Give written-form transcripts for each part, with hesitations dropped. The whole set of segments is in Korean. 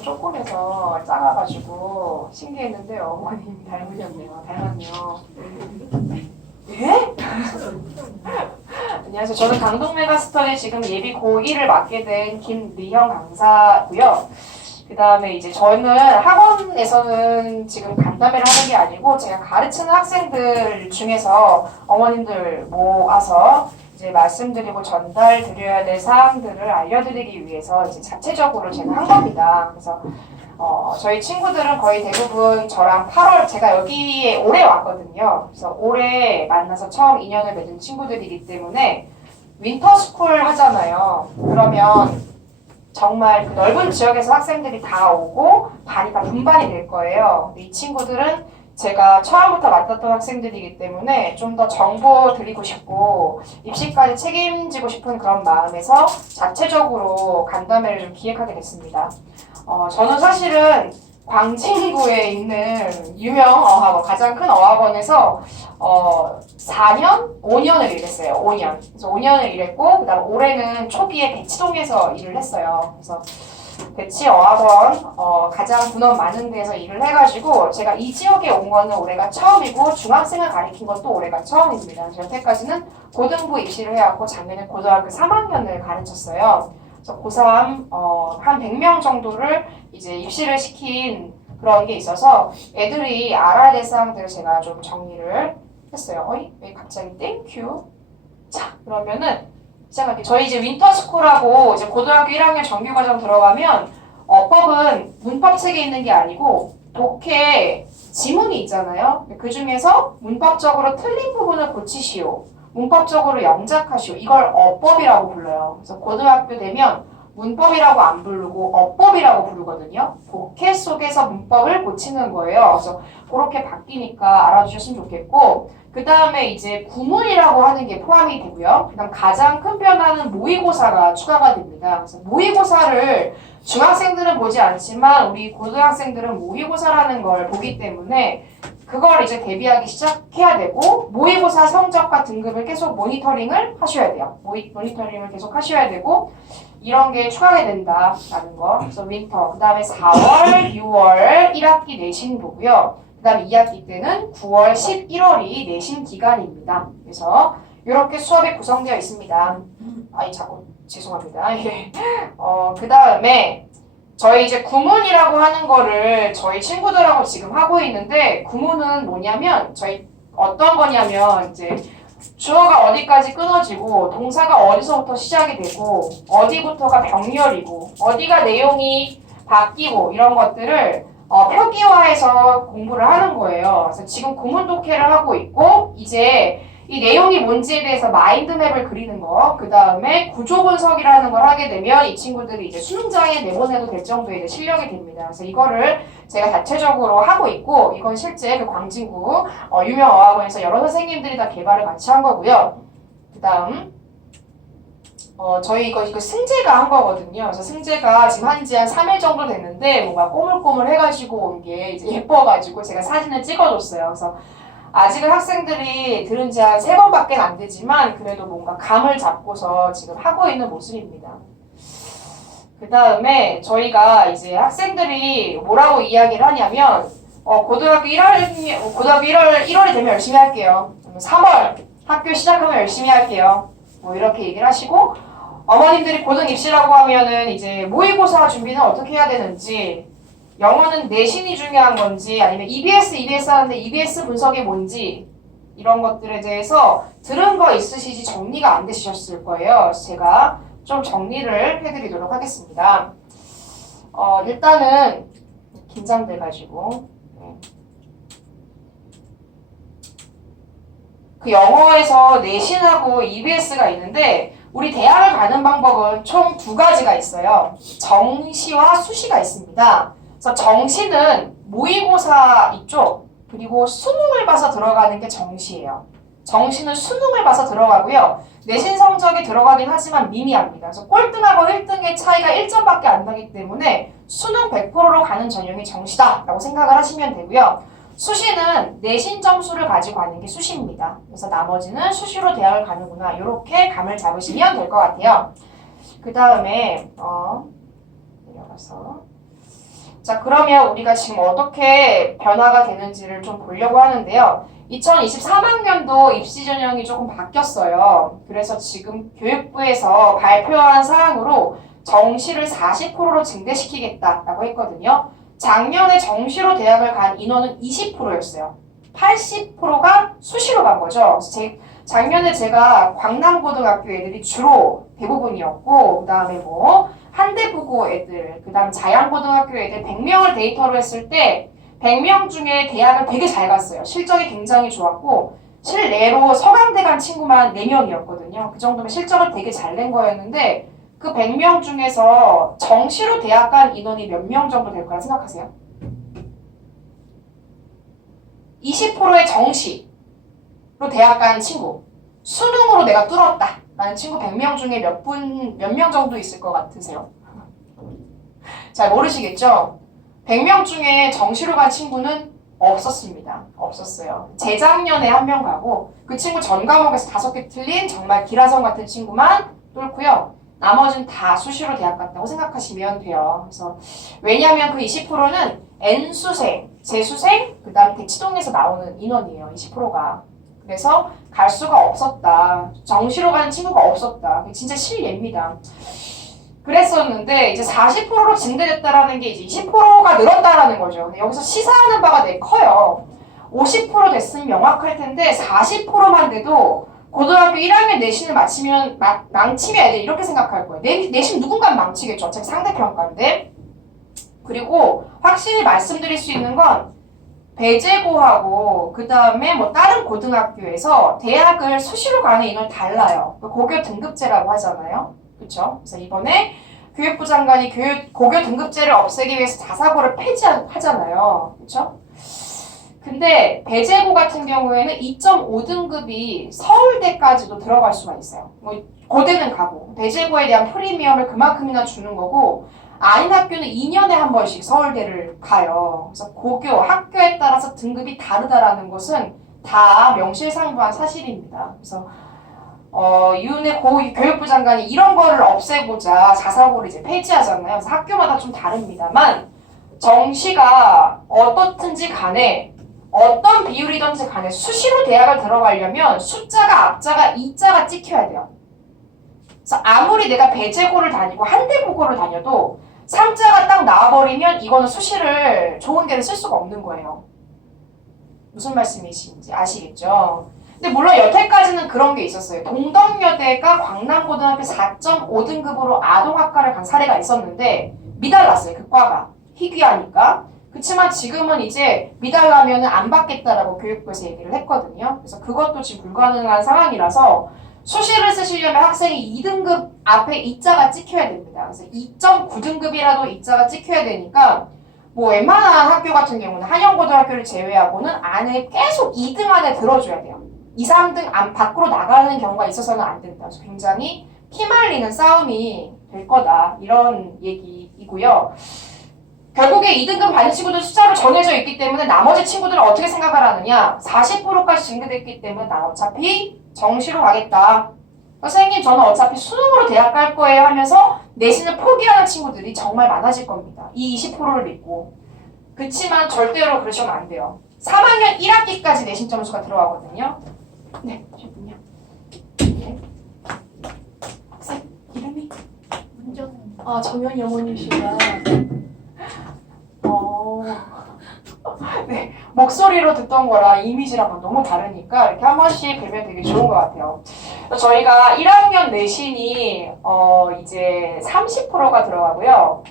좀 쪼꼬매서 작아가지고 신기했는데 어머님 닮으셨네요. 닮았네요. 예? 안녕하세요. 저는 강동메가스터디 지금 예비 고1을 맡게 된 김리형 강사고요. 그 다음에 이제 저는 학원에서는 지금 간담회를 하는 게 아니고 제가 가르치는 학생들 중에서 어머님들 모아서 이제 말씀드리고 전달드려야 될 사항들을 알려드리기 위해서 이제 자체적으로 제가 한 겁니다. 그래서 저희 친구들은 거의 대부분 저랑 8월, 제가 여기에 올해 왔거든요. 그래서 올해 만나서 처음 인연을 맺은 친구들이기 때문에 윈터스쿨 하잖아요. 그러면 정말 그 넓은 지역에서 학생들이 다 오고 반이 다 분반이 될 거예요. 이 친구들은 제가 처음부터 맡았던 학생들이기 때문에 좀 더 정보 드리고 싶고 입시까지 책임지고 싶은 그런 마음에서 자체적으로 간담회를 좀 기획하게 됐습니다. 저는 사실은 광진구에 있는 유명 어학원, 가장 큰 어학원에서 4년? 5년을 일했어요. 5년. 그래서 5년을 일했고, 그 다음 올해는 초기에 대치동에서 일을 했어요. 그래서 대치 어학원 가장 분원 많은 데서 일을 해가지고 제가 이 지역에 온 거는 올해가 처음이고 중학생을 가르친 것도 올해가 처음입니다. 여태까지는 고등부 입시를 해왔고 작년에 고등학교 3학년을 가르쳤어요. 그래서 고3 한 100명 정도를 이제 입시를 시킨 그런 게 있어서 애들이 알아야 될 사항들을 제가 좀 정리를 했어요. 어이? 왜 갑자기 땡큐? 자, 그러면은 시작할게요. 저희 이제 윈터스쿨하고 이제 고등학교 1학년 정규과정 들어가면 어법은 문법책에 있는 게 아니고 독해 지문이 있잖아요. 그 중에서 문법적으로 틀린 부분을 고치시오. 문법적으로 영작하시오. 이걸 어법이라고 불러요. 그래서 고등학교 되면 문법이라고 안 부르고 어법이라고 부르거든요. 독해 속에서 문법을 고치는 거예요. 그래서 그렇게 바뀌니까 알아주셨으면 좋겠고 그 다음에 이제 구문이라고 하는 게 포함이 되고요. 그 다음 가장 큰 변화는 모의고사가 추가가 됩니다. 그래서 모의고사를 중학생들은 보지 않지만 우리 고등학생들은 모의고사라는 걸 보기 때문에 그걸 이제 대비하기 시작해야 되고 모의고사 성적과 등급을 계속 모니터링을 하셔야 돼요. 모니터링을 계속 하셔야 되고 이런 게 추가가 된다라는 거. 그래서 윈터. 그 다음에 4월, 6월 1학기 내신 보고요. 그 다음에 2학기 때는 9월, 11월이 내신 기간입니다. 그래서 이렇게 수업이 구성되어 있습니다. 아이 자꾸 죄송합니다. 그 다음에 저희 이제 구문이라고 하는 거를 저희 친구들하고 지금 하고 있는데 구문은 뭐냐면 저희 어떤 거냐면 이제 주어가 어디까지 끊어지고 동사가 어디서부터 시작이 되고 어디부터가 병렬이고 어디가 내용이 바뀌고 이런 것들을 표기화해서 공부를 하는 거예요. 그래서 지금 구문 독해를 하고 있고 이제 이 내용이 뭔지에 대해서 마인드맵을 그리는 거, 그 다음에 구조 분석이라는 걸 하게 되면 이 친구들이 이제 수능장에 내보내도 될 정도의 이제 실력이 됩니다. 그래서 이거를 제가 자체적으로 하고 있고, 이건 실제 그 광진구 유명 어학원에서 여러 선생님들이 다 개발을 같이 한 거고요. 그 다음 저희 이거 승재가 한 거거든요. 그래서 승재가 지금 한지 한 3일 정도 됐는데 뭔가 꼬물꼬물 해가지고 온 게 이제 예뻐가지고 제가 사진을 찍어줬어요. 그래서 아직은 학생들이 들은 지 한 3번밖에 안 되지만 그래도 뭔가 감을 잡고서 지금 하고 있는 모습입니다. 그 다음에 저희가 이제 학생들이 뭐라고 이야기를 하냐면 고등학교 1월이 되면 열심히 할게요. 3월 학교 시작하면 열심히 할게요. 뭐 이렇게 얘기를 하시고 어머님들이 고등 입시라고 하면은 이제 모의고사 준비는 어떻게 해야 되는지 영어는 내신이 중요한 건지 아니면 EBS 하는데 EBS 분석이 뭔지 이런 것들에 대해서 들은 거 있으시지 정리가 안 되셨을 거예요. 그래서 제가 좀 정리를 해드리도록 하겠습니다. 일단은 긴장돼가지고 그 영어에서 내신하고 EBS가 있는데 우리 대학을 가는 방법은 총 2가지가 있어요. 정시와 수시가 있습니다. 그래서 정시는 모의고사 이쪽 그리고 수능을 봐서 들어가는 게 정시예요. 정시는 수능을 봐서 들어가고요. 내신 성적이 들어가긴 하지만 미미합니다. 그래서 꼴등하고 1등의 차이가 1점밖에 안 나기 때문에 수능 100%로 가는 전형이 정시다라고 생각을 하시면 되고요. 수시는 내신 점수를 가지고 가는 게 수시입니다. 그래서 나머지는 수시로 대학을 가는구나 이렇게 감을 잡으시면 될 것 같아요. 그 다음에 내려가서 자, 그러면 우리가 지금 어떻게 변화가 되는지를 좀 보려고 하는데요. 2023학년도 입시 전형이 조금 바뀌었어요. 그래서 지금 교육부에서 발표한 사항으로 정시를 40%로 증대시키겠다라고 했거든요. 작년에 정시로 대학을 간 인원은 20%였어요. 80%가 수시로 간 거죠. 그래서 작년에 제가 광남고등학교 애들이 주로 대부분이었고, 그 다음에 뭐 한대부고 애들, 그 다음 자양고등학교 애들 100명을 데이터로 했을 때 100명 중에 대학을 되게 잘 갔어요. 실적이 굉장히 좋았고 실내로 서강대 간 친구만 4명이었거든요. 그 정도면 실적을 되게 잘 낸 거였는데 그 100명 중에서 정시로 대학 간 인원이 몇 명 정도 될 거라 생각하세요? 20%의 정시로 대학 간 친구, 수능으로 내가 뚫었다 라는 친구 100명 중에 몇 명 정도 있을 것 같으세요? 잘 모르시겠죠? 100명 중에 정시로 간 친구는 없었습니다. 없었어요. 재작년에 한 명 가고 그 친구 전 과목에서 5개 틀린 정말 기라성 같은 친구만 뚫고요. 나머지는 다 수시로 대학 갔다고 생각하시면 돼요. 그래서 왜냐하면 그 20%는 N수생, 재수생, 그 다음에 대치동에서 나오는 인원이에요. 20%가. 그래서 갈 수가 없었다. 정시로 가는 친구가 없었다. 진짜 실예입니다. 그랬었는데 이제 40%로 증대됐다라는 게 이제 20%가 늘었다라는 거죠. 근데 여기서 시사하는 바가 되게 커요. 50% 됐으면 명확할 텐데 40%만 돼도 고등학교 1학년 내신을 마치면 망치면 애들 이렇게 생각할 거예요. 내신 누군가 망치겠죠. 어차피 상대평가인데. 그리고 확실히 말씀드릴 수 있는 건 배재고하고 그 다음에 뭐 다른 고등학교에서 대학을 수시로 가는 인원이 달라요. 고교 등급제라고 하잖아요. 그렇죠? 그래서 이번에 교육부 장관이 고교 등급제를 없애기 위해서 자사고를 폐지하잖아요. 그렇죠? 근데 배재고 같은 경우에는 2.5등급이 서울대까지도 들어갈 수가 있어요. 뭐 고대는 가고 배재고에 대한 프리미엄을 그만큼이나 주는 거고 아닌 학교는 2년에 한 번씩 서울대를 가요. 그래서 고교, 학교에 따라서 등급이 다르다라는 것은 다 명실상부한 사실입니다. 그래서 이윤의 교육부 장관이 이런 거를 없애고자 자사고를 이제 폐지하잖아요. 그래서 학교마다 좀 다릅니다만 정시가 어떻든지 간에 어떤 비율이든지 간에 수시로 대학을 들어가려면 숫자가 앞자가 2자가 찍혀야 돼요. 그래서 아무리 내가 배재고를 다니고 한대부고를 다녀도 3자가 딱 나와버리면 이거는 수시를 좋은 데를 쓸 수가 없는 거예요. 무슨 말씀이신지 아시겠죠? 근데 물론 여태까지는 그런 게 있었어요. 동덕여대가 광남고등학교 4.5등급으로 아동학과를 간 사례가 있었는데 미달랐어요. 그 과가. 희귀하니까. 그렇지만 지금은 이제 미달라면 안 받겠다라고 교육부에서 얘기를 했거든요. 그래서 그것도 지금 불가능한 상황이라서 수시를 쓰시려면 학생이 2등급 앞에 2자가 찍혀야 됩니다. 그래서 2.9등급이라도 2자가 찍혀야 되니까 뭐 웬만한 학교 같은 경우는 한영고등학교를 제외하고는 안에 계속 2등 안에 들어줘야 돼요. 2, 3등 안 밖으로 나가는 경우가 있어서는 안 된다. 그래서 굉장히 피말리는 싸움이 될 거다. 이런 얘기이고요. 결국에 2등급 받는 친구들 숫자로 정해져 있기 때문에 나머지 친구들은 어떻게 생각을 하느냐. 40%까지 증대됐기 때문에 난 어차피 정시로 가겠다. 선생님 저는 어차피 수능으로 대학 갈 거예요 하면서 내신을 포기하는 친구들이 정말 많아질 겁니다. 이 20%를 믿고. 그치만 절대로 그러시면 안 돼요. 3학년 1학기까지 내신 점수가 들어가거든요. 네, 잠깐만요. 네. 학생 이름이? 정연이 어머니시가. 네, 목소리로 듣던 거랑 이미지랑 너무 다르니까 이렇게 한 번씩 뵈면 되게 좋은 것 같아요. 저희가 1학년 내신이 이제 30%가 들어가고요.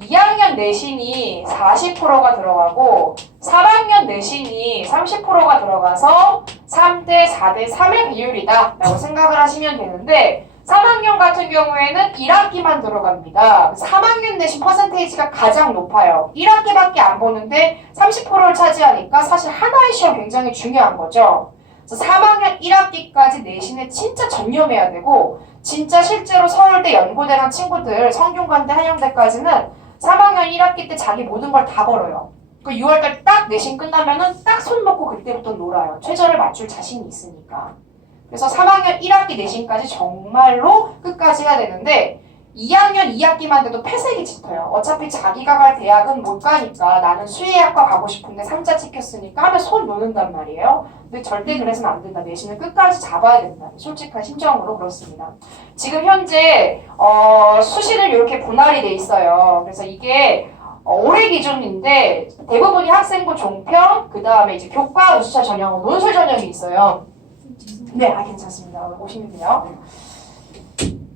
2학년 내신이 40%가 들어가고 3학년 내신이 30%가 들어가서 3대 4대 3의 비율이다 라고 생각을 하시면 되는데 3학년 같은 경우에는 1학기만 들어갑니다. 3학년 내신 퍼센테이지가 가장 높아요. 1학기밖에 안 보는데 30%를 차지하니까 사실 하나의 시험 굉장히 중요한 거죠. 그래서 3학년 1학기까지 내신에 진짜 전념해야 되고 진짜 실제로 서울대, 연고대 간 친구들 성균관대, 한양대까지는 3학년 1학기 때 자기 모든 걸 다 걸어요. 그 6월달 딱 내신 끝나면은 딱 손 놓고 그때부터 놀아요. 최저를 맞출 자신이 있으니까. 그래서 3학년 1학기 내신까지 정말로 끝까지 해야 되는데 2학년 2학기만 돼도 폐색이 짙어요. 어차피 자기가 갈 대학은 못 가니까 나는 수의학과 가고 싶은데 3자 찍혔으니까 하면 손 놓는단 말이에요. 근데 절대 그래서는 안 된다. 내신을 끝까지 잡아야 된다. 솔직한 심정으로 그렇습니다. 지금 현재 수시는 이렇게 분할이 돼 있어요. 그래서 이게 올해 기준인데 대부분이 학생부 종평, 그 다음에 이제 교과 우수자 전형, 논술 전형이 있어요. 네, 괜찮습니다. 오시면 돼요.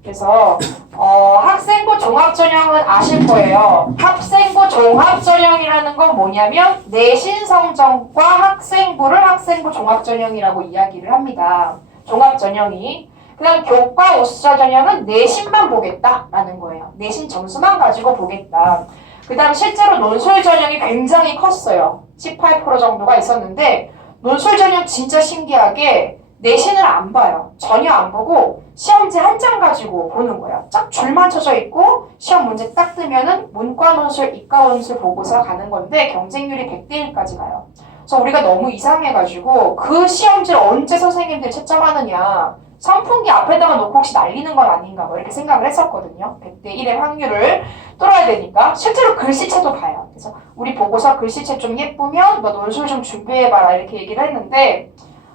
그래서 학생부 종합전형은 아실 거예요. 학생부 종합전형이라는 건 뭐냐면 내신 성적과 학생부를 학생부 종합전형이라고 이야기를 합니다. 종합전형이. 그 다음 교과 우수자 전형은 내신만 보겠다라는 거예요. 내신 점수만 가지고 보겠다. 그 다음 실제로 논술 전형이 굉장히 컸어요. 18% 정도가 있었는데 논술 전형 진짜 신기하게 내신을 안 봐요. 전혀 안 보고 시험지 한 장 가지고 보는 거예요. 쫙 줄만 쳐져 있고 시험 문제 딱 뜨면은 문과 논술, 이과 논술 보고서 가는 건데 경쟁률이 100대 1까지 가요. 그래서 우리가 너무 이상해가지고 그 시험지를 언제 선생님들이 채점하느냐, 선풍기 앞에다가 놓고 혹시 날리는 건 아닌가 뭐 이렇게 생각을 했었거든요. 100대 1의 확률을 뚫어야 되니까 실제로 글씨체도 봐요. 그래서 우리 보고서 글씨체 좀 예쁘면 너 논술 좀 준비해봐라 이렇게 얘기를 했는데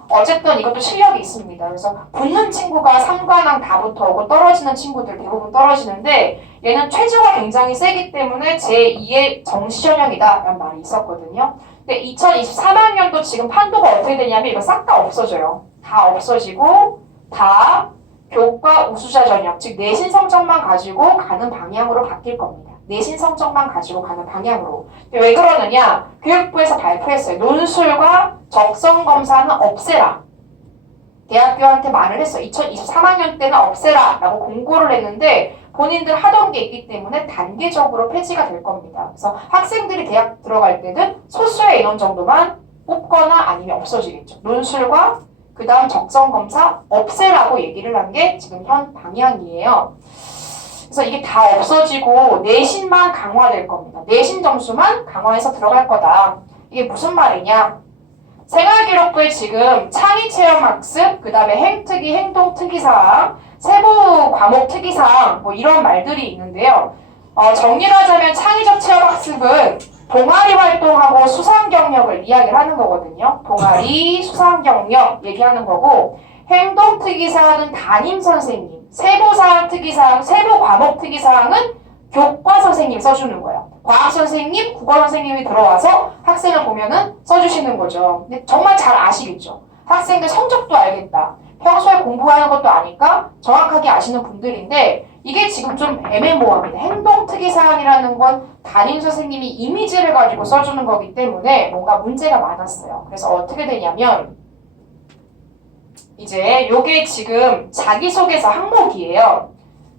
어쨌든 이것도 실력이 있습니다. 그래서 붙는 친구가 3관왕 다 붙어오고 떨어지는 친구들 대부분 떨어지는데 얘는 최저가 굉장히 세기 때문에 제2의 정시전형이다 라는 말이 있었거든요. 근데 2023학년도 지금 판도가 어떻게 되냐면 이거 싹 다 없어져요. 다 없어지고 다 교과 우수자 전형, 즉 내신 성적만 가지고 가는 방향으로 바뀔 겁니다. 내신 성적만 가지고 가는 방향으로. 왜 그러느냐? 교육부에서 발표했어요. 논술과 적성검사는 없애라. 대학교한테 말을 했어요. 2023학년 때는 없애라 라고 공고를 했는데 본인들 하던 게 있기 때문에 단계적으로 폐지가 될 겁니다. 그래서 학생들이 대학 들어갈 때는 소수의 인원 정도만 뽑거나 아니면 없어지겠죠. 논술과 그 다음 적성검사 없애라고 얘기를 한 게 지금 현 방향이에요. 그래서 이게 다 없어지고 내신만 강화될 겁니다. 내신 점수만 강화해서 들어갈 거다. 이게 무슨 말이냐? 생활기록부에 지금 창의체험학습, 그 다음에 행특이, 행동특기사항, 세부 과목 특기사항 뭐 이런 말들이 있는데요. 정리를 하자면 창의적 체험학습은 동아리 활동하고 수상 경력을 이야기를 하는 거거든요. 동아리, 수상 경력 얘기하는 거고 행동 특기사항은 담임 선생님, 세부사항 특기사항, 세부 과목 특기사항은 교과 선생님 써주는 거예요. 과학 선생님, 국어 선생님이 들어와서 학생을 보면은 써주시는 거죠. 근데 정말 잘 아시겠죠? 학생들 성적도 알겠다. 평소에 공부하는 것도 아니까 정확하게 아시는 분들인데 이게 지금 좀 애매모호합니다. 행동 특이사항이라는 건 담임 선생님이 이미지를 가지고 써주는 거기 때문에 뭔가 문제가 많았어요. 그래서 어떻게 되냐면 이제 요게 지금 자기소개서 항목이에요.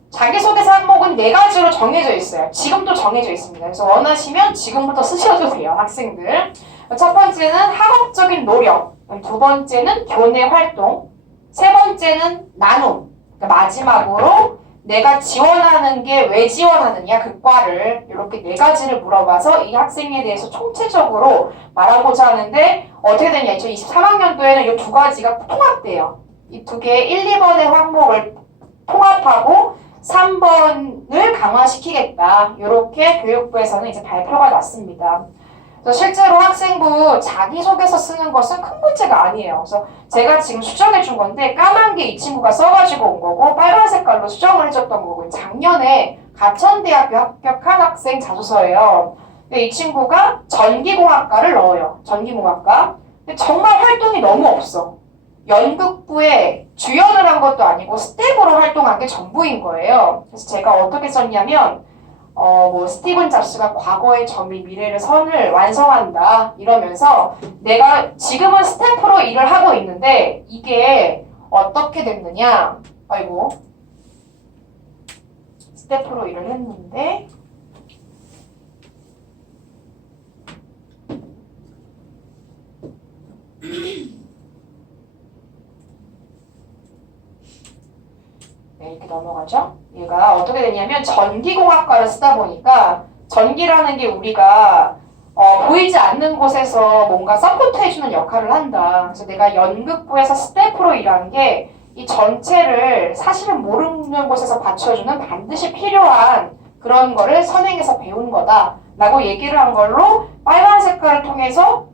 자기소개서 항목은 4가지로 정해져 있어요. 지금도 정해져 있습니다. 그래서 원하시면 지금부터 쓰셔도 돼요, 학생들. 첫 번째는 학업적인 노력, 두 번째는 교내 활동, 세 번째는 나눔, 그러니까 마지막으로 내가 지원하는 게 왜 지원하느냐, 그 과를 이렇게 4가지를 물어봐서 이 학생에 대해서 총체적으로 말하고자 하는데 어떻게 되냐, 2023학년도에는 이 2가지가 통합돼요. 이 2개 1, 2번의 항목을 통합하고 3번을 강화시키겠다. 이렇게 교육부에서는 이제 발표가 났습니다. 그래서 실제로 학생부 자기소개서 쓰는 것은 큰 문제가 아니에요. 그래서 제가 지금 수정해 준 건데 까만 게 이 친구가 써가지고 온 거고 빨간 색깔로 수정을 해줬던 거고 작년에 가천대학교 합격한 학생 자소서예요. 근데 이 친구가 전기공학과를 넣어요. 전기공학과. 근데 정말 활동이 너무 없어. 연극부에 주연을 한 것도 아니고 스텝으로 활동한 게 전부인 거예요. 그래서 제가 어떻게 썼냐면 스티븐 잡스가 과거의 점이 미래를 선을 완성한다 이러면서 내가 지금은 스태프로 일을 하고 있는데 이게 어떻게 됐느냐, 아이고 스태프로 일을 했는데 네, 이렇게 넘어가죠. 얘가 어떻게 되냐면 전기공학과를 쓰다 보니까 전기라는 게 우리가 보이지 않는 곳에서 뭔가 서포트 해주는 역할을 한다. 그래서 내가 연극부에서 스태프로 일한 게 이 전체를 사실은 모르는 곳에서 받쳐주는 반드시 필요한 그런 거를 선행해서 배운 거다라고 얘기를 한 걸로 빨간 색깔을 통해서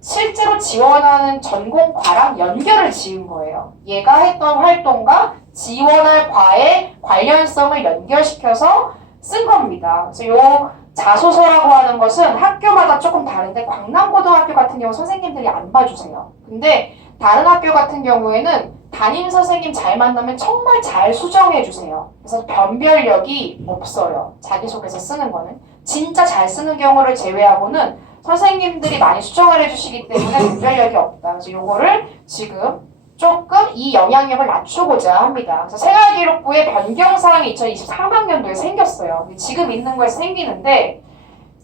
실제로 지원하는 전공과랑 연결을 지은 거예요. 얘가 했던 활동과 지원할 과의 관련성을 연결시켜서 쓴 겁니다. 그래서 요 자소서라고 하는 것은 학교마다 조금 다른데 광남고등학교 같은 경우 선생님들이 안 봐주세요. 근데 다른 학교 같은 경우에는 담임 선생님 잘 만나면 정말 잘 수정해 주세요. 그래서 변별력이 없어요. 자기소개서 쓰는 거는. 진짜 잘 쓰는 경우를 제외하고는 선생님들이 많이 수정을 해주시기 때문에 변별력이 없다. 그래서 요거를 지금 조금 이 영향력을 낮추고자 합니다. 그래서 생활기록부의 변경사항이 2023학년도에 생겼어요. 지금 있는 거에서 생기는데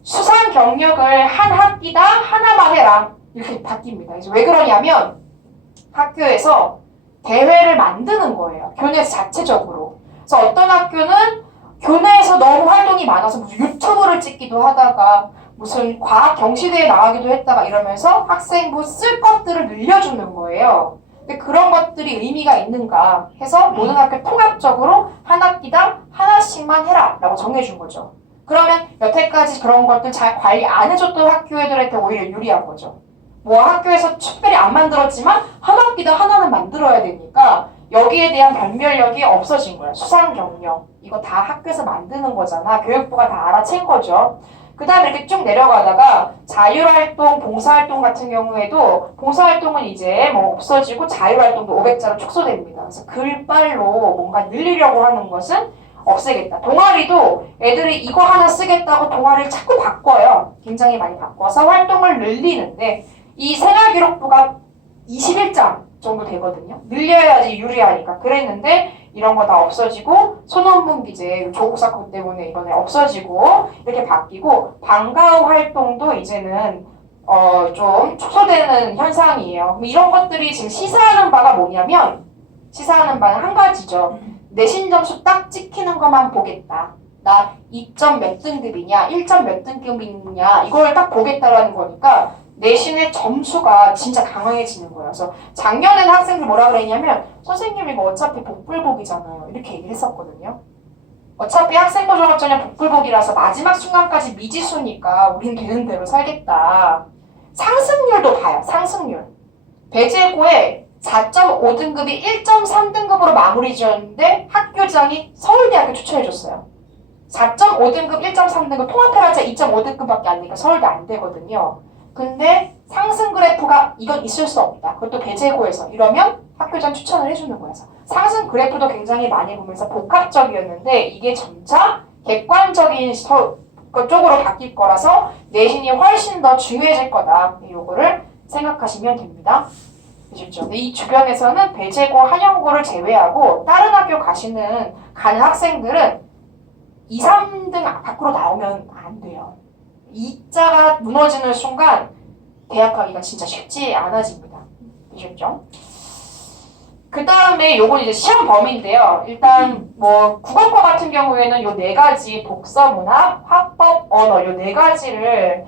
수상 경력을 한 학기당 하나만 해라. 이렇게 바뀝니다. 그래서 왜 그러냐면 학교에서 대회를 만드는 거예요. 교내에서 자체적으로. 그래서 어떤 학교는 교내에서 너무 활동이 많아서 무슨 유튜브를 찍기도 하다가 무슨 과학 경시대에 나가기도 했다가 이러면서 학생부 쓸 것들을 늘려주는 거예요. 근데 그런 것들이 의미가 있는가 해서 모든 학교 통합적으로 한 학기당 하나씩만 해라 라고 정해준 거죠. 그러면 여태까지 그런 것들 잘 관리 안 해줬던 학교 애들한테 오히려 유리한 거죠. 뭐 학교에서 특별히 안 만들었지만 한 학기당 하나는 만들어야 되니까 여기에 대한 변별력이 없어진 거예요. 수상 경력. 이거 다 학교에서 만드는 거잖아. 교육부가 다 알아챈 거죠. 그 다음에 이렇게 쭉 내려가다가 자율활동, 봉사활동 같은 경우에도 봉사활동은 이제 뭐 없어지고 자율활동도 500자로 축소됩니다. 그래서 글빨로 뭔가 늘리려고 하는 것은 없애겠다. 동아리도 애들이 이거 하나 쓰겠다고 동아리를 자꾸 바꿔요. 굉장히 많이 바꿔서 활동을 늘리는데 이 생활기록부가 21장 정도 되거든요. 늘려야지 유리하니까. 그랬는데 이런 거 다 없어지고 소논문 기재 조국 사건 때문에 이번에 없어지고 이렇게 바뀌고 방과후 활동도 이제는 좀 축소되는 현상이에요. 이런 것들이 지금 시사하는 바가 뭐냐면 시사하는 바는 한 가지죠. 내신 점수 딱 찍히는 것만 보겠다. 나 2점 몇 등급이냐, 1점 몇 등급이냐 이걸 딱 보겠다라는 거니까 내신의 점수가 진짜 강해지는 거예요. 그래서 작년에는 학생들 뭐라 그랬냐면 선생님 이거 어차피 복불복이잖아요. 이렇게 얘기를 했었거든요. 어차피 학생부 졸업전형 복불복이라서 마지막 순간까지 미지수니까 우린 되는 대로 살겠다. 상승률도 봐요. 상승률. 배재고에 4.5등급이 1.3등급으로 마무리 지었는데 학교장이 서울대학교 추천해줬어요. 4.5등급, 1.3등급 통합해봤자 2.5등급밖에 안 되니까 서울대 안 되거든요. 근데 상승 그래프가 이건 있을 수 없다. 그것도 배재고에서 이러면 학교장 추천을 해주는 거예요. 상승 그래프도 굉장히 많이 보면서 복합적이었는데 이게 점차 객관적인 쪽으로 바뀔 거라서 내신이 훨씬 더 중요해질 거다. 요거를 생각하시면 됩니다. 아시죠? 근데 이 주변에서는 배재고, 한영고를 제외하고 다른 학교 가는 학생들은 2, 3등 밖으로 나오면 안 돼요. 이자가 무너지는 순간 대학 가기가 진짜 쉽지 않아집니다. 아시죠? 그 다음에 요건 이제 시험 범위인데요. 일단 뭐 국어과 같은 경우에는 요 네 가지 독서, 문학, 화법, 언어 요 네 가지를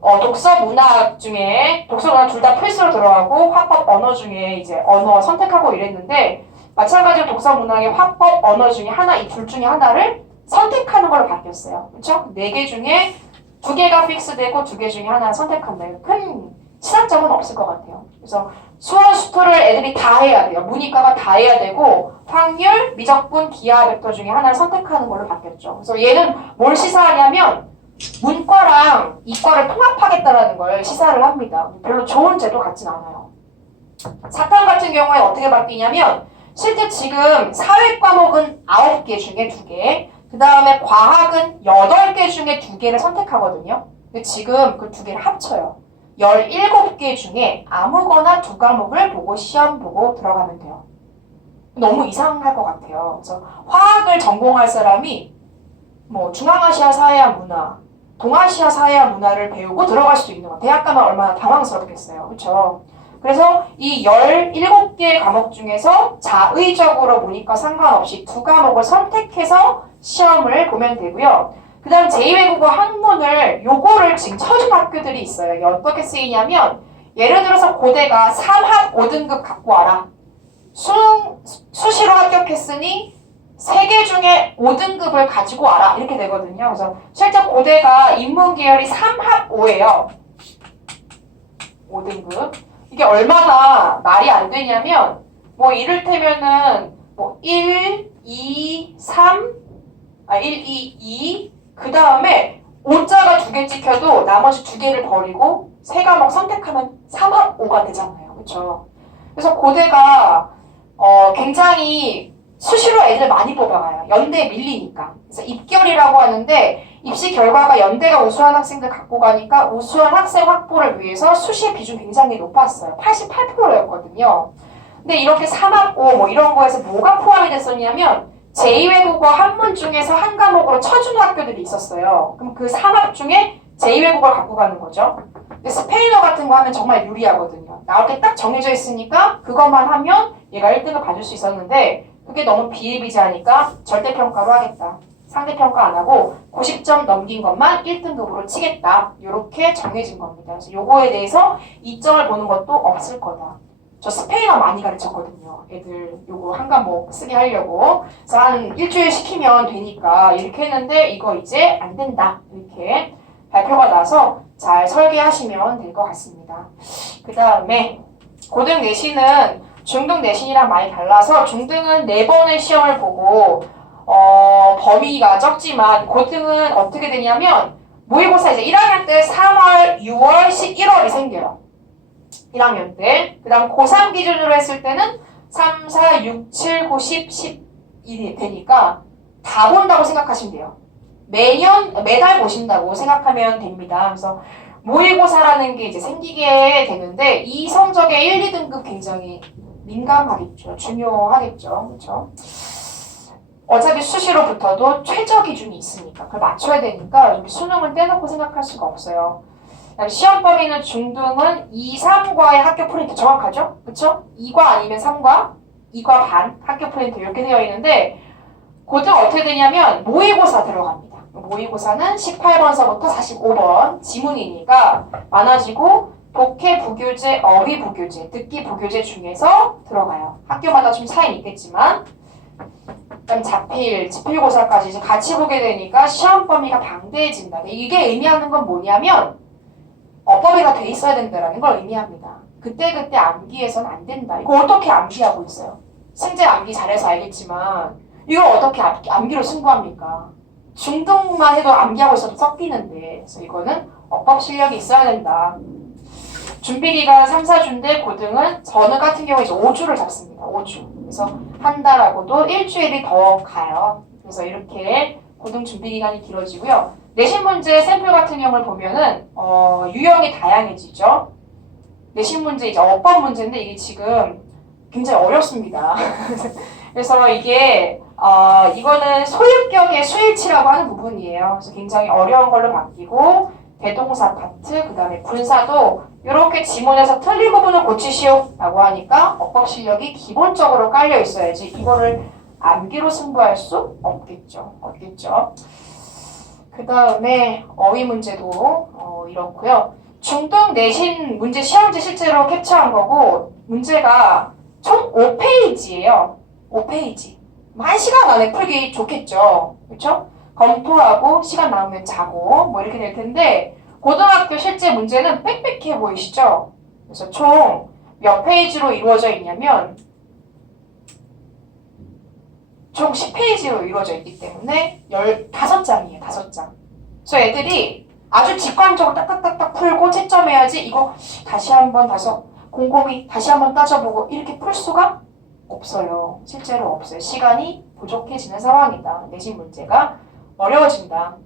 독서, 문학 중에 독서, 문학 둘 다 필수로 들어가고 화법, 언어 중에 이제 언어 선택하고 이랬는데 마찬가지로 독서, 문학의 화법, 언어 중에 하나, 이 둘 중에 하나를 선택하는 걸로 바뀌었어요. 그렇죠? 4개 중에 2개가 픽스되고 2개 중에 하나 선택한다. 큰 시사점은 없을 것 같아요. 그래서 수원, 수토를 애들이 다 해야 돼요. 문이과가 다 해야 되고 확률, 미적분, 기하, 벡터 중에 하나를 선택하는 걸로 바뀌었죠. 그래서 얘는 뭘 시사하냐면 문과랑 이과를 통합하겠다라는 걸 시사를 합니다. 별로 좋은 제도 같진 않아요. 사탐 같은 경우에 어떻게 바뀌냐면 실제 지금 사회 과목은 9개 중에 2개, 그 다음에 과학은 8개 중에 2개를 선택하거든요. 근데 지금 그 2개를 합쳐요. 17개 중에 아무거나 2과목을 보고 시험 보고 들어가면 돼요. 너무 이상할 것 같아요. 그래서 화학을 전공할 사람이 뭐 중앙아시아 사회와 문화, 동아시아 사회와 문화를 배우고 들어갈 수도 있는 거예요. 대학 가면 얼마나 당황스럽겠어요. 그렇죠? 그래서 이 17개 과목 중에서 자의적으로 문이과 상관없이 2과목을 선택해서 시험을 보면 되고요. 그 다음 제2외국어 한문을 요거를 지금 쳐준 학교들이 있어요. 이게 어떻게 쓰이냐면 예를 들어서 고대가 3합 5등급 갖고 와라. 수시로 합격했으니 3개 중에 5등급을 가지고 와라 이렇게 되거든요. 그래서 실제 고대가 인문계열이 3합5예요. 5등급. 이게 얼마나 말이 안 되냐면 뭐 이를테면은 뭐 1, 2, 2, 그 다음에 5자가 2개 찍혀도 나머지 2개를 버리고 3과목 선택하면 3합5가 되잖아요. 그렇죠? 그래서 고대가 굉장히 수시로 애들 많이 뽑아가요. 연대에 밀리니까. 그래서 입결이라고 하는데 입시 결과가 연대가 우수한 학생들 갖고 가니까 우수한 학생 확보를 위해서 수시의 비중 굉장히 높았어요. 88%였거든요. 근데 이렇게 3합5 뭐 이런 거에서 뭐가 포함이 됐었냐면 제2외국어 한문 중에서 한 과목으로 쳐주는 학교들이 있었어요. 그럼 그 3합 중에 제2외국어를 갖고 가는 거죠. 근데 스페인어 같은 거 하면 정말 유리하거든요. 나올 때 딱 정해져 있으니까 그것만 하면 얘가 1등을 받을 수 있었는데 그게 너무 비일비재하니까 절대평가로 하겠다. 상대평가 안 하고 90점 넘긴 것만 1등급으로 치겠다. 이렇게 정해진 겁니다. 그래서 요거에 대해서 이점을 보는 것도 없을 거다. 저 스페인어 많이 가르쳤거든요. 애들 요거 한 과목 쓰게 하려고. 그래서 한 일주일 시키면 되니까 이렇게 했는데 이거 이제 안 된다. 이렇게 발표가 나서 잘 설계하시면 될 것 같습니다. 그 다음에 고등 내신은 중등 내신이랑 많이 달라서 중등은 4번의 시험을 보고 범위가 적지만 고등은 어떻게 되냐면 모의고사 이제 1학년 때 3월, 6월, 11월이 생겨요. 1학년 때. 그 다음 고3 기준으로 했을 때는 3, 4, 6, 7, 9, 10, 11이 되니까 다 본다고 생각하시면 돼요. 매달 보신다고 생각하면 됩니다. 그래서 모의고사라는 게 이제 생기게 되는데 이 성적의 1, 2등급 굉장히 민감하겠죠. 중요하겠죠. 그렇죠? 어차피 수시로 붙어도 최저 기준이 있으니까 그걸 맞춰야 되니까 여기 수능을 떼놓고 생각할 수가 없어요. 시험 범위는 중등은 2, 3과의 학교 포인트 정확하죠? 그쵸? 2과 아니면 3과, 2과 반 학교 포인트 이렇게 되어 있는데 고등 어떻게 되냐면 모의고사 들어갑니다. 모의고사는 18번서부터 45번 지문이니까 많아지고 독해 부교재, 어휘 부교재, 듣기 부교재 중에서 들어가요. 학교마다 좀 차이는 있겠지만 그다음 자필, 지필고사까지 이제 같이 보게 되니까 시험 범위가 방대해진다. 이게 의미하는 건 뭐냐면 어법이가 돼 있어야 된다는 걸 의미합니다. 그때그때 암기해서는 안 된다. 이거 어떻게 암기하고 있어요? 승재 암기 잘해서 알겠지만 이걸 어떻게 암기로 승부합니까? 중등만 해도 암기하고 있어도 섞이는데 그래서 이거는 어법 실력이 있어야 된다. 준비기간 3, 4주인데 고등은 저는 같은 경우에 이제 5주를 잡습니다. 5주. 그래서 한 달하고도 일주일이 더 가요. 그래서 이렇게 고등 준비기간이 길어지고요. 내신 문제 샘플 같은 경우를 보면은 유형이 다양해지죠. 내신 문제 이제 어법 문제인데 이게 지금 굉장히 어렵습니다. 그래서 이게 이거는 소유격의 수일치라고 하는 부분이에요. 그래서 굉장히 어려운 걸로 바뀌고 대동사 파트, 그 다음에 분사도 이렇게 지문에서 틀린 부분을 고치시오라고 하니까 어법 실력이 기본적으로 깔려 있어야지 이거를 암기로 승부할 수 없겠죠. 그 다음에 어휘 문제도 이렇고요. 중등 내신 문제 시험지 실제로 캡처한 거고 문제가 총 5페이지예요. 5페이지. 1시간 안에 풀기 좋겠죠. 그렇죠? 검토하고 시간 남으면 자고 뭐 이렇게 될 텐데 고등학교 실제 문제는 빽빽해 보이시죠? 그래서 총 몇 페이지로 이루어져 있냐면 총 10페이지로 이루어져 있기 때문에 15장이에요. 5장. 그래서 애들이 아주 직관적으로 딱딱딱딱 풀고 채점해야지 이거 다시 한번 곰곰이 다시 한번 따져보고 이렇게 풀 수가 없어요. 실제로 없어요. 시간이 부족해지는 상황이다. 내신 문제가 어려워진다.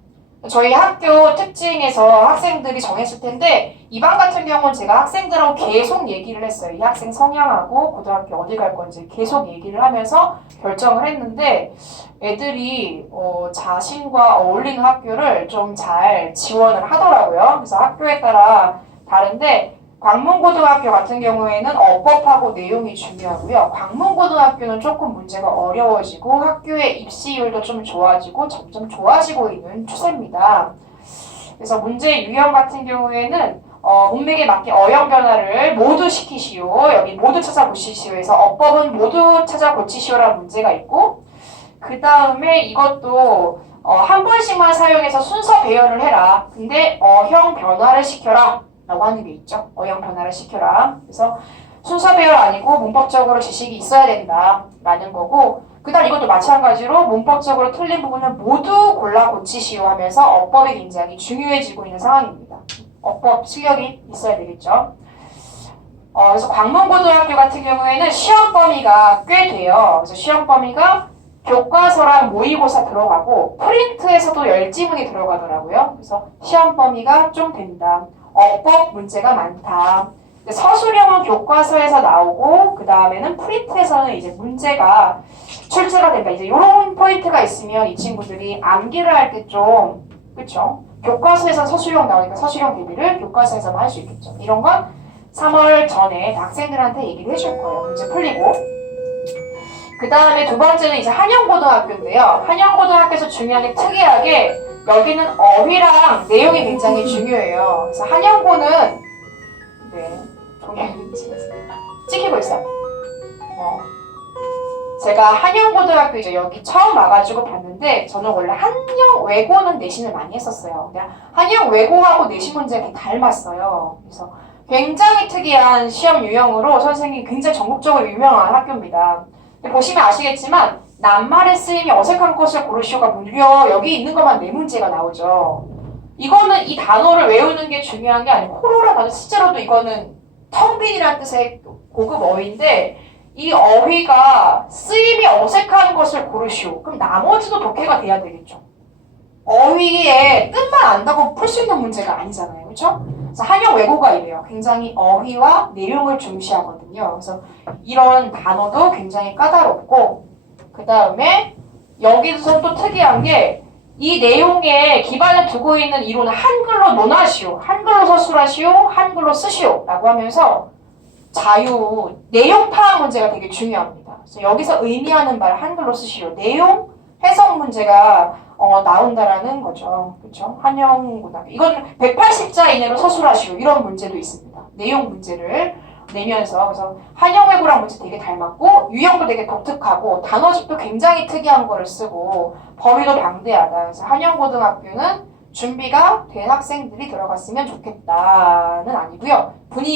저희 학교 특징에서 학생들이 정했을 텐데 이반 같은 경우는 제가 학생들하고 계속 얘기를 했어요. 이 학생 성향하고 고등학교 어디 갈 건지 계속 얘기를 하면서 결정을 했는데 애들이 자신과 어울리는 학교를 좀 잘 지원을 하더라고요. 그래서 학교에 따라 다른데 광문고등학교 같은 경우에는 어법하고 내용이 중요하고요. 광문고등학교는 조금 문제가 어려워지고 학교의 입시율도 좀 좋아지고 점점 좋아지고 있는 추세입니다. 그래서 문제 유형 같은 경우에는 문맥에 맞게 어형 변화를 모두 시키시오. 여기 모두 찾아 고치시오에서 어법은 모두 찾아 고치시오라는 문제가 있고, 그 다음에 이것도 한 번씩만 사용해서 순서 배열을 해라. 근데 어형 변화를 시켜라 라고 하는 게 있죠. 어형 변화를 시켜라. 그래서 순서 배열 아니고 문법적으로 지식이 있어야 된다 라는 거고, 그 다음 이것도 마찬가지로 문법적으로 틀린 부분은 모두 골라 고치시오 하면서 어법이 굉장히 중요해지고 있는 상황입니다. 어법 실력이 있어야 되겠죠. 그래서 광문고등학교 같은 경우에는 시험 범위가 꽤 돼요. 그래서 시험 범위가 교과서랑 모의고사 들어가고 프린트에서도 열지문이 들어가더라고요. 그래서 시험 범위가 좀 된다. 어법 문제가 많다. 서술형은 교과서에서 나오고 그 다음에는 프린트에서는 이제 문제가 출제가 된다. 이제 이런 포인트가 있으면 이 친구들이 암기를 할 때 좀 그렇죠. 교과서에서 서술형 나오니까 서술형 대비를 교과서에서만 할 수 있겠죠. 이런 건 3월 전에 학생들한테 얘기를 해줄 거예요. 문제 풀리고. 그 다음에 두 번째는 이제 한영고등학교인데요. 한영고등학교에서 중요한 게 특이하게 여기는 어휘랑 내용이 굉장히 중요해요. 그래서 한영고는 네, 종이를 찍히고 있어요. 제가 한영고등학교 이제 여기 처음 와가지고 봤는데 저는 원래 한영외고는 내신을 많이 했었어요. 근데 한영외고하고 내신 문제가 닮았어요. 그래서 굉장히 특이한 시험 유형으로 선생님이 굉장히 전국적으로 유명한 학교입니다. 보시면 아시겠지만 낱말의 쓰임이 어색한 것을 고르시오가 무려 여기 있는 것만 4문제가 나오죠. 이거는 이 단어를 외우는 게 중요한 게 아니고 호로라는 단어 실제로도 이거는 텅빈이라는 뜻의 고급 어휘인데 이 어휘가 쓰임이 어색한 것을 고르시오. 그럼 나머지도 독해가 돼야 되겠죠. 어휘의 뜻만 안다고 풀 수 있는 문제가 아니잖아요. 그렇죠? 그래서 한영 외고가 이래요. 굉장히 어휘와 내용을 중시하거든요. 그래서 이런 단어도 굉장히 까다롭고 그 다음에 여기서 또 특이한 게 이 내용에 기반을 두고 있는 이론은 한글로 논하시오, 한글로 서술하시오, 한글로 쓰시오 라고 하면서 자유, 내용 파악 문제가 되게 중요합니다. 그래서 여기서 의미하는 바를 한글로 쓰시오. 내용 해석 문제가 나온다라는 거죠. 그렇죠? 한영고등학교. 이건 180자 이내로 서술하시오. 이런 문제도 있습니다. 내용 문제를 내면서. 그래서 한영외고랑 문제 되게 닮았고 유형도 되게 독특하고 단어집도 굉장히 특이한 거를 쓰고 범위도 방대하다. 그래서 한영고등학교는 준비가 된 학생들이 들어갔으면 좋겠다는 아니고요. 분위기